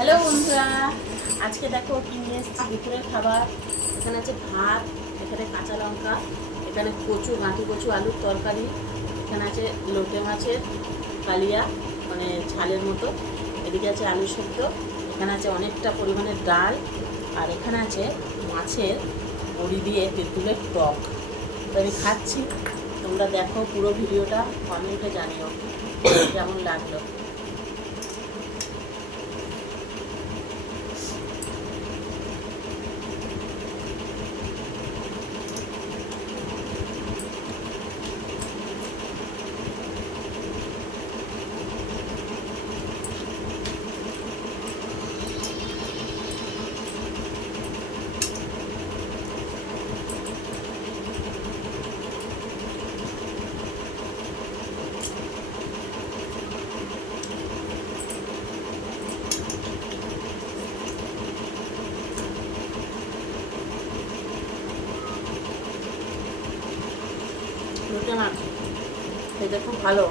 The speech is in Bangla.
হ্যালো বন্ধুরা, আজকে দেখো কি নিয়ে এসেছি দুপুরের খাবার। এখানে আছে ভাত, এখানে কাঁচা লঙ্কা, এখানে কচু, গাঁটি কচু আলুর তরকারি, এখানে আছে লোটে মাছের কালিয়া মানে ঝালের মতো, এদিকে আছে আলু সেদ্ধ, এখানে আছে অনেকটা পরিমাণের ডাল, আর এখানে আছে মাছের বড়ি দিয়ে তেঁতুলের টক। তো আমি খাচ্ছি, তোমরা দেখো পুরো ভিডিওটা, কমেন্টে জানিও কেমন লাগলো। লোটে মাছ খেতে খুব ভালো।